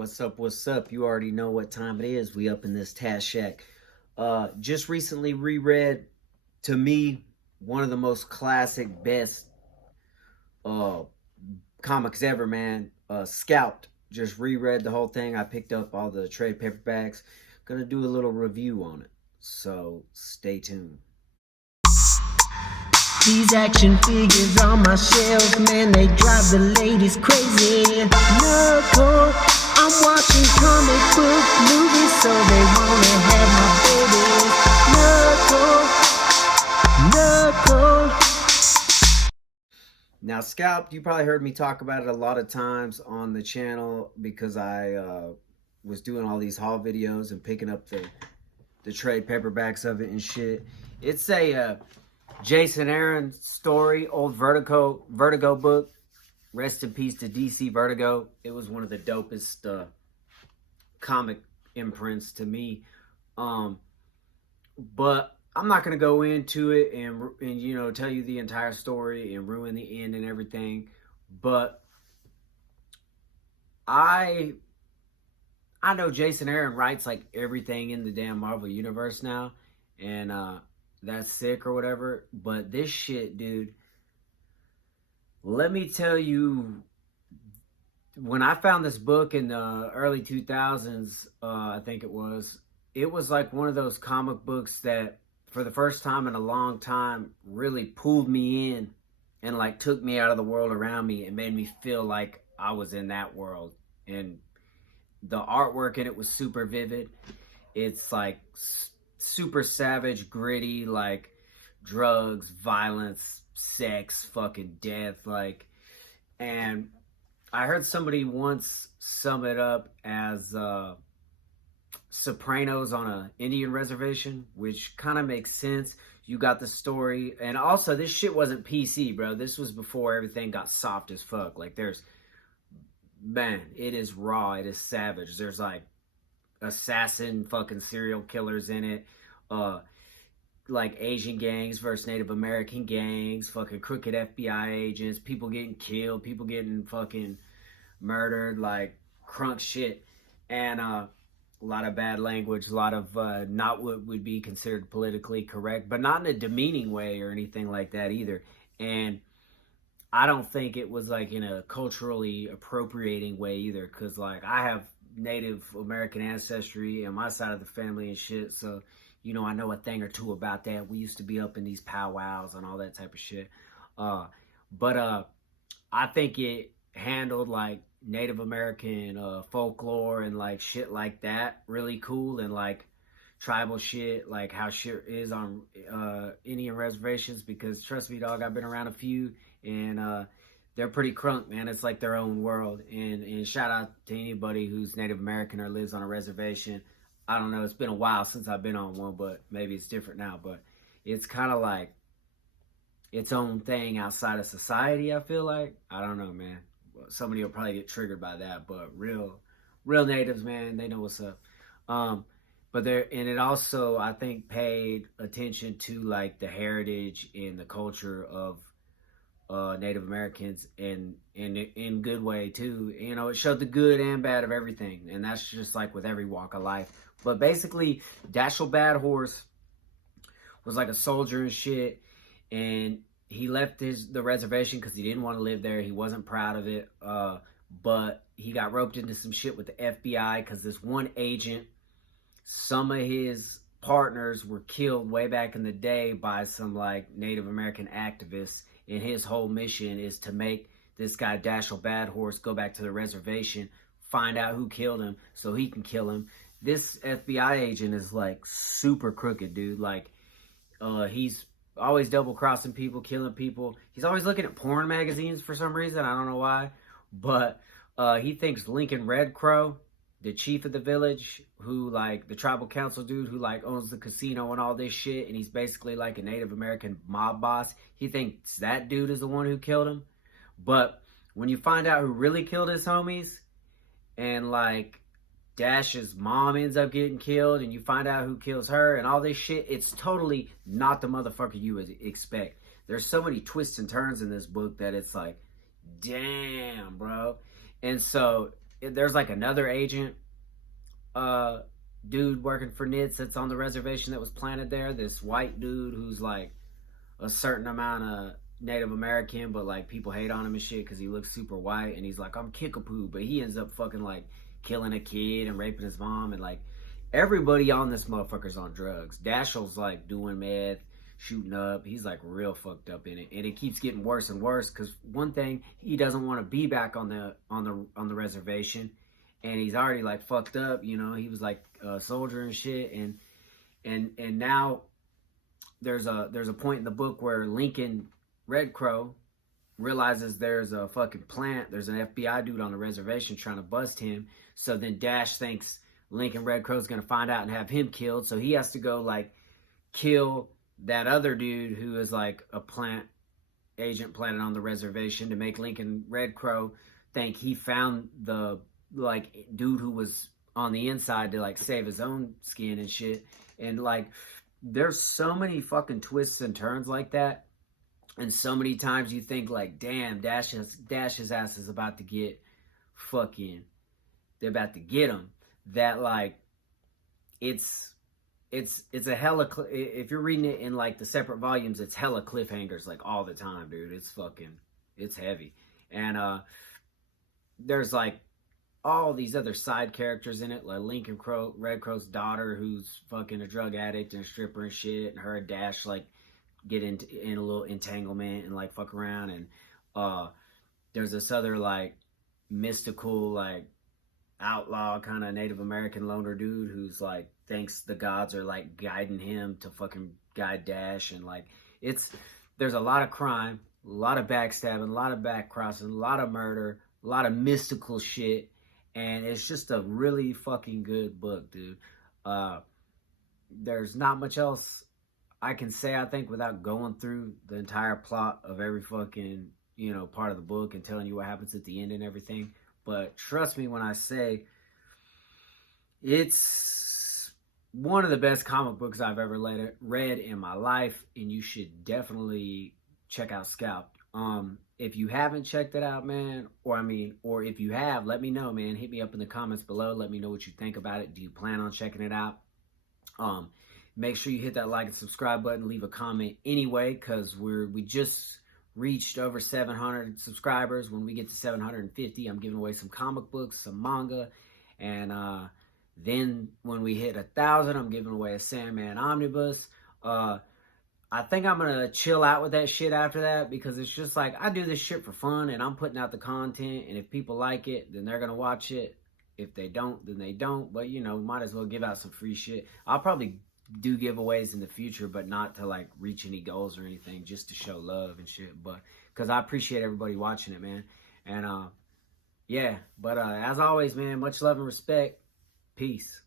What's up? What's up? You already know what time it is. We up in this Task Shack. Just recently reread, to me, one of the most classic, best uh comics ever, man. Scalped. Just reread the whole thing. I picked up all the trade paperbacks. Gonna do a little review on it. So stay tuned. These action figures on my shelf, man, they drive the ladies crazy. Knuckle, I'm watching comic book movies, so they wanna have my baby. Knuckle. Now, Scalped, you probably heard me talk about it a lot of times on the channel because I was doing all these haul videos and picking up the trade paperbacks of it and shit. It's a Jason Aaron story, old Vertigo book. Rest in peace to DC Vertigo. It was one of the dopest comic imprints to me. But I'm not gonna go into it and you know tell you the entire story and ruin the end and everything. But I know Jason Aaron writes like everything in the damn Marvel universe now, and that's sick or whatever. But this shit, dude, let me tell you, when I found this book in the early 2000s, I think it was like one of those comic books that for the first time in a long time really pulled me in and like took me out of the world around me and made me feel like I was in that world. And the artwork in it was super vivid. It's like super savage, gritty, like drugs, violence, sex, fucking death, like. And I heard somebody once sum it up as Sopranos on an Indian reservation, which kind of makes sense. You got the story, and also this shit wasn't PC, bro. This was before everything got soft as fuck. Like, man, it is raw, it is savage. There's like assassin fucking serial killers in it, like Asian gangs versus Native American gangs, fucking crooked FBI agents, people getting killed, people getting fucking murdered, like crunk shit. And a lot of bad language, a lot of not what would be considered politically correct, but not in a demeaning way or anything like that either. And I don't think it was like in a culturally appropriating way either, because like I have Native American ancestry on my side of the family and shit, so you know I know a thing or two about that. We used to be up in these powwows and all that type of shit. But I think it handled like Native American folklore and like shit like that really cool, and like tribal shit, like how shit is on Indian reservations, because trust me, dog, I've been around a few, and they're pretty crunk, man. It's like their own world. And shout out to anybody who's Native American or lives on a reservation. I don't know, it's been a while since I've been on one, but maybe it's different now. But it's kind of like its own thing outside of society, I feel like. I don't know, man. Somebody will probably get triggered by that, but real natives, man, they know what's up. But it also, I think, paid attention to like the heritage and the culture of Native Americans, and in good way too. You know, it showed the good and bad of everything, and that's just like with every walk of life. But basically, Dashiell Bad Horse was like a soldier and shit, and he left the reservation because he didn't want to live there. He wasn't proud of it, but he got roped into some shit with the FBI because this one agent, some of his partners were killed way back in the day by some like Native American activists, and his whole mission is to make this guy Dashiell Bad Horse go back to the reservation, find out who killed him so he can kill him. This FBI agent is like super crooked, dude. Like, he's always double-crossing people, killing people. He's always looking at porn magazines for some reason. I don't know why. But he thinks Lincoln Red Crow, the chief of the village, who like the tribal council dude who like owns the casino and all this shit, and he's basically like a Native American mob boss, he thinks that dude is the one who killed him. But when you find out who really killed his homies, and like Dash's mom ends up getting killed, and you find out who kills her and all this shit, it's totally not the motherfucker you would expect. There's so many twists and turns in this book that it's like, damn, bro. And so there's like another agent, dude working for NITS that's on the reservation that was planted there. This white dude who's like a certain amount of Native American, but like people hate on him and shit because he looks super white, and he's like, I'm Kickapoo, but he ends up fucking like killing a kid and raping his mom, and like everybody on this motherfucker's on drugs. Dashiell's like doing meth, shooting up. He's like real fucked up in it, and it keeps getting worse and worse because one thing, he doesn't want to be back on the reservation, and he's already like fucked up. You know, he was like a soldier and shit, and now there's a point in the book where Lincoln Red Crow realizes there's a fucking plant, there's an FBI dude on the reservation trying to bust him. So then Dash thinks Lincoln Red Crow's gonna find out and have him killed. So he has to go like kill that other dude who is like a plant agent planted on the reservation to make Lincoln Red Crow think he found the like dude who was on the inside to like save his own skin and shit. And like there's so many fucking twists and turns like that, and so many times you think like, damn, Dash's ass is about to get fucking, they're about to get him. That like it's a hella if you're reading it in like the separate volumes, it's hella cliffhangers like all the time, dude. It's heavy. And there's like all these other side characters in it, like Lincoln Red Crow's daughter, who's fucking a drug addict and a stripper and shit, and her and Dash like get in a little entanglement and like fuck around. And there's this other like mystical like outlaw kind of Native American loner dude who's like thinks the gods are like guiding him to fucking guide Dash. And like there's a lot of crime, a lot of backstabbing, a lot of backcrossing, a lot of murder, a lot of mystical shit. And it's just a really fucking good book, dude. There's not much else I can say, I think, without going through the entire plot of every fucking, you know, part of the book and telling you what happens at the end and everything. But trust me when I say it's one of the best comic books I've ever read in my life, and you should definitely check out Scalped. If you haven't checked it out, man, or if you have, let me know, man. Hit me up in the comments below. Let me know what you think about it. Do you plan on checking it out? Make sure you hit that like and subscribe button. Leave a comment anyway, because we just reached over 700 subscribers. When we get to 750, I'm giving away some comic books, some manga, and then when we hit 1,000, I'm giving away a Sandman omnibus. I think I'm going to chill out with that shit after that, because it's just like, I do this shit for fun and I'm putting out the content, and if people like it, then they're going to watch it. If they don't, then they don't. But, you know, might as well give out some free shit. I'll probably do giveaways in the future, but not to like reach any goals or anything, just to show love and shit. But because I appreciate everybody watching it, man. And yeah, but as always, man, much love and respect. Peace.